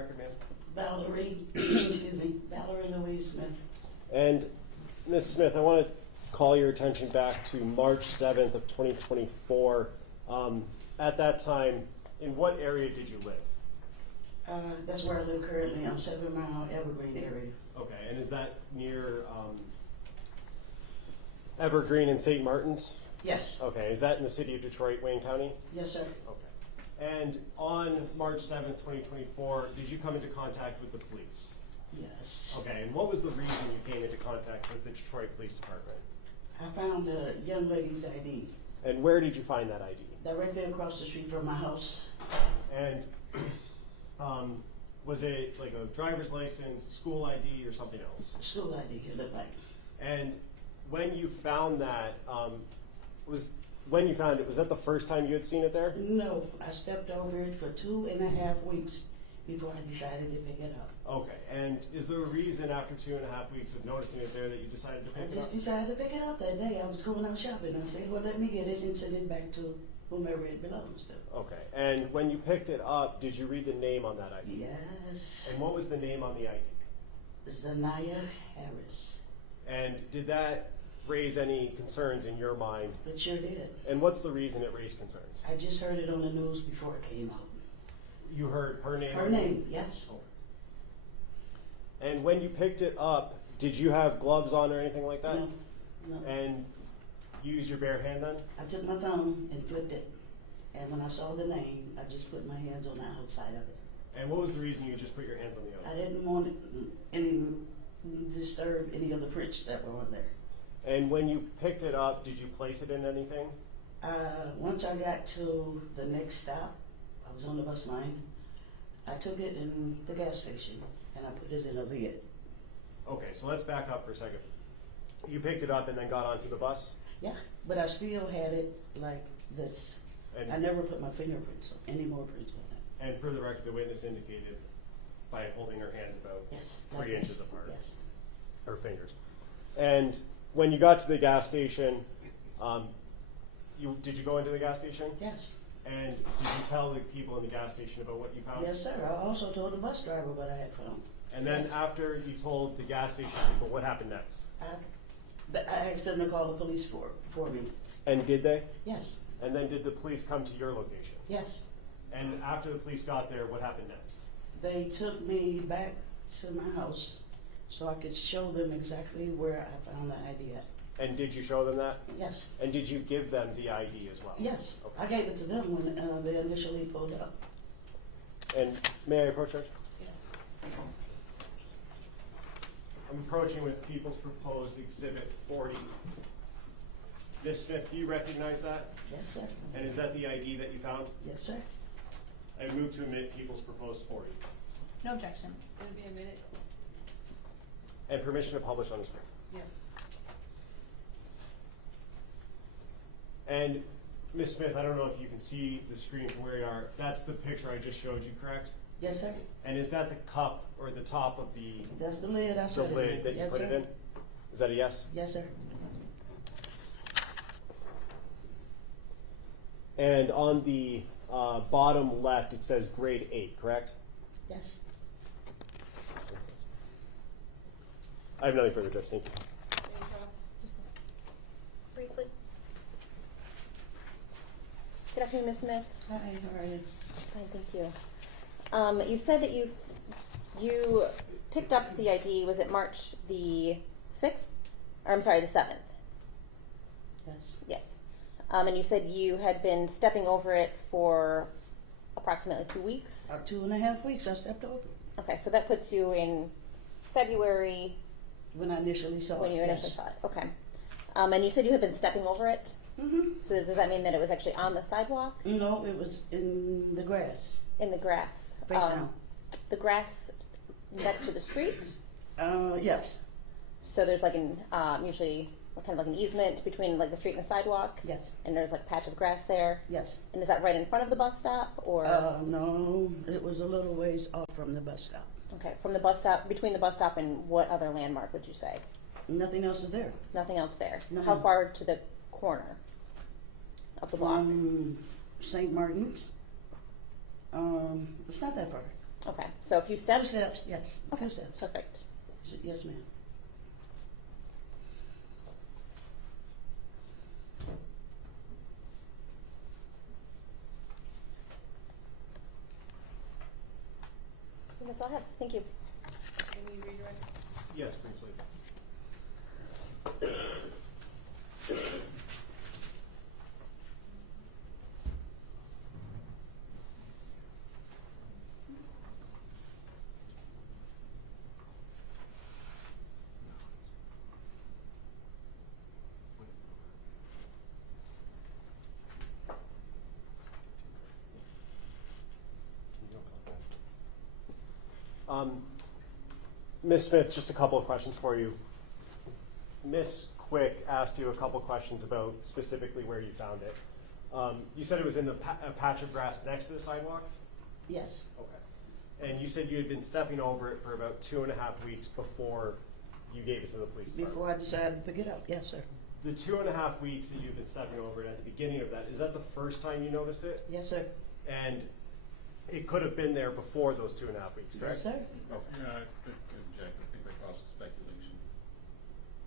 record, ma'am? Valerie, excuse me, Valerie Louise Smith. And Ms. Smith, I want to call your attention back to March 7th of 2024. At that time, in what area did you live? That's where I live currently, on 7 Mile Evergreen area. Okay, and is that near Evergreen and St. Martin's? Yes. Okay, is that in the city of Detroit, Wayne County? Yes, sir. Okay. And on March 7th, 2024, did you come into contact with the police? Yes. Okay, and what was the reason you came into contact with the Detroit Police Department? I found a young lady's ID And where did you find that ID? directly across the street from my house. And was it like a driver's license, school ID, or something else? School ID, it looked like. And when you found that, was that the first time you had seen it there? No, I stepped over it for 2.5 weeks before I decided to pick it up. Okay, and is there a reason after 2.5 weeks of noticing it there that you decided to I pick it just up? decided to pick it up that day. I was going out shopping. I said, well, let me get it and send it back to whomever it belongs to. Okay, and when you picked it up, did you read the name on that ID? Yes. And what was the name on the ID? Zanaya Harris. And did that raise any concerns in your mind? It sure did. And what's the reason it raised concerns? I just heard it on the news before it came out. You heard her name? Her name, yes. And when you picked it up, did you have gloves on or anything like that? No, no. And you used your bare hand then? I took my thumb and flipped it. And when I saw the name, I just put my hands on the outside of it. And what was the reason you just put your hands on the I outside? didn't want any disturb any of the prints that were on there. And when you picked it up, did you place it in anything? Once I got to the next stop, I was on the bus line. I took it in the gas station and I put it in a lid. Okay, so let's back up for a second. You picked it up and then got onto the bus? Yeah, but I still had it like this. And, I never put my fingerprints on, any more prints on it. and for the record, the witness indicated by holding her hands about Yes. 3 like inches this. apart. Yes. Her fingers. And when you got to the gas station, did you go into the gas station? Yes. And did you tell the people in the gas station about what you found? Yes, sir. I also told the bus driver what I had found. And then Yes. after you told the gas station people, what happened next? I asked them to call the police for me. And did they? Yes. And then did the police come to your location? Yes. And after the police got there, what happened next? They took me back to my house so I could show them exactly where I found the ID at. And did you show them that? Yes. And did you give them the ID as well? Yes. Okay. I gave it to them when they initially pulled up. And may I approach, Judge? Yes. I'm approaching with People's Proposed Exhibit 40. Ms. Smith, do you recognize that? Yes, sir. And is that the ID that you found? Yes, sir. I move to admit People's Proposed 40. No objection. It'll be a minute. And permission to publish on the screen. Yes. And Ms. Smith, I don't know if you can see the screen from where you are. That's the picture I just showed you, correct? Yes, sir. And is that the cup or the top of the That's the lid I said. lid that you yes, put sir. it in? Is that a yes? Yes, sir. And on the bottom left, it says grade 8, correct? Yes. I have nothing further, Judge. Thank you. Just briefly. Good afternoon, Ms. Smith. Hi, how are you? Fine, thank you. You said that you picked up the ID, was it March the 6th? Or I'm sorry, the 7th. Yes. Yes. And you said you had been stepping over it for approximately 2 weeks? 2.5 weeks I stepped over Okay, so that puts you in February when I initially saw it. when you initially yes. saw it. Okay. And you said you had been stepping over it? Mm-hmm. So does that mean that it was actually on the sidewalk? No, it was in the grass. In the grass? Face down. The grass next to the street? Yes. So there's like an, usually kind of like an easement between like the street and the sidewalk? Yes. And there's like a patch of grass there? Yes. And is that right in front of the bus stop or? No, it was a little ways off from the bus stop. Okay, from the bus stop, between the bus stop and what other landmark would you say? Nothing else is there. Nothing else there? No. How far to the corner of the block? From St. Martin's. It's not that far. Okay, So a few Two steps? steps, yes, a Okay, few steps. perfect. Yes, ma'am. I think that's all I have. Thank you. Can we redirect? Yes, briefly. Ms. Smith, just a couple of questions for you. Ms. Quick asked you a couple of questions about specifically where you found it. You said it was in a patch of grass next to the sidewalk? Yes, Okay. And you said you had been stepping over it for about 2.5 weeks before you gave it to the police department? before I decided to pick it up, yes, sir. The 2.5 weeks that you've been stepping over it at the beginning of that, is that the first time you noticed it? Yes, sir. And it could have been there before those 2.5 weeks, correct? Yes, sir. Okay. Yeah, I think, Jack, I think that causes speculation.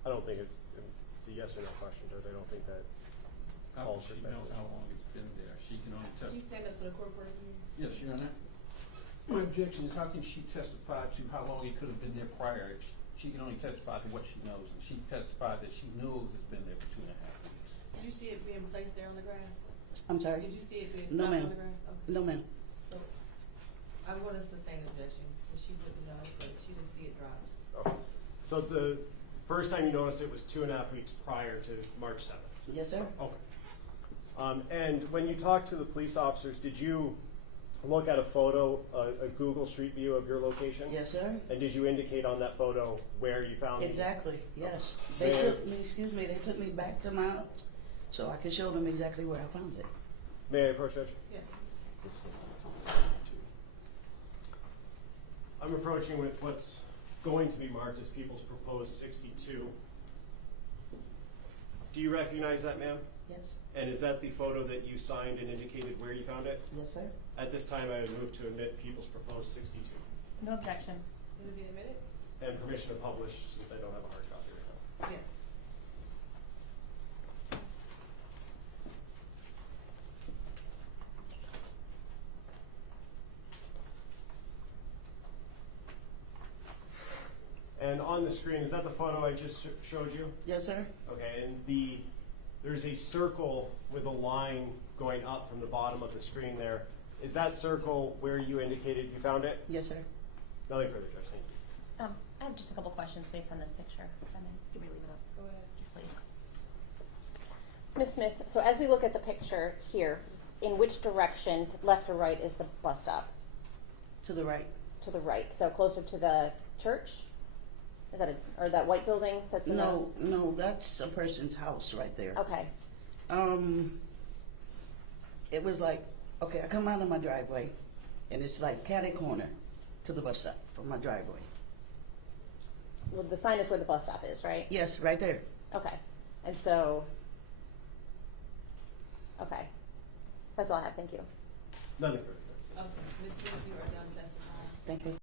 I don't think it's a yes or no question, Joe. I don't think that How calls does for she know speculation. how long it's been there? She can only Can you testify. stand up so the court reporter can hear? Yes, Your Honor. My objection is how can she testify to how long it could have been there prior? She can only testify to what she knows, and she testified that she knows it's been there for 2.5 weeks. Did you see it being placed there on the grass? I'm sorry? Did you see it being No, dropped ma'am. on the grass? Okay. No, ma'am. So, I want to sustain objection, because she wouldn't know, but she didn't see it dropped. Okay. So the first time you noticed it was 2.5 weeks prior to March 7th? Yes, sir. Okay. And when you talked to the police officers, did you look at a photo, a Google Street View of your location? Yes, sir. And did you indicate on that photo where you found it? Exactly, yes. They Ma'am. took me, they took me back to my house so I could show them exactly where I found it. May I approach, Judge? Yes. I'm approaching with what's going to be marked as People's Proposed 62. Do you recognize that, ma'am? Yes. And is that the photo that you signed and indicated where you found it? Yes, sir. At this time, I would move to admit People's Proposed 62. No objection. Will it be admitted? And permission to publish, since I don't have a hard copy right now. Yes. And on the screen, is that the photo I just showed you? Yes, sir. Okay, and there's a circle with a line going up from the bottom of the screen there. Is that circle where you indicated you found it? Yes, sir. Nothing further, Judge. Thank you. I have just a couple questions based on this picture. Can we leave it up? Go ahead. Yes, please. Ms. Smith, so as we look at the picture here, in which direction, left or right, is the bus stop? To the right. To the right, so closer to the church? Is that or that white building that's in No, no, that's a person's house right there. the? Okay, It was like, okay, I come out of my driveway, and it's like catty corner to the bus stop from my driveway. well, the sign is where the bus stop is, right? Yes, right there. Okay, and so, okay, that's all I have, thank you. Nothing further. Judge. Okay, Ms. Smith, you are done testifying. Thank you.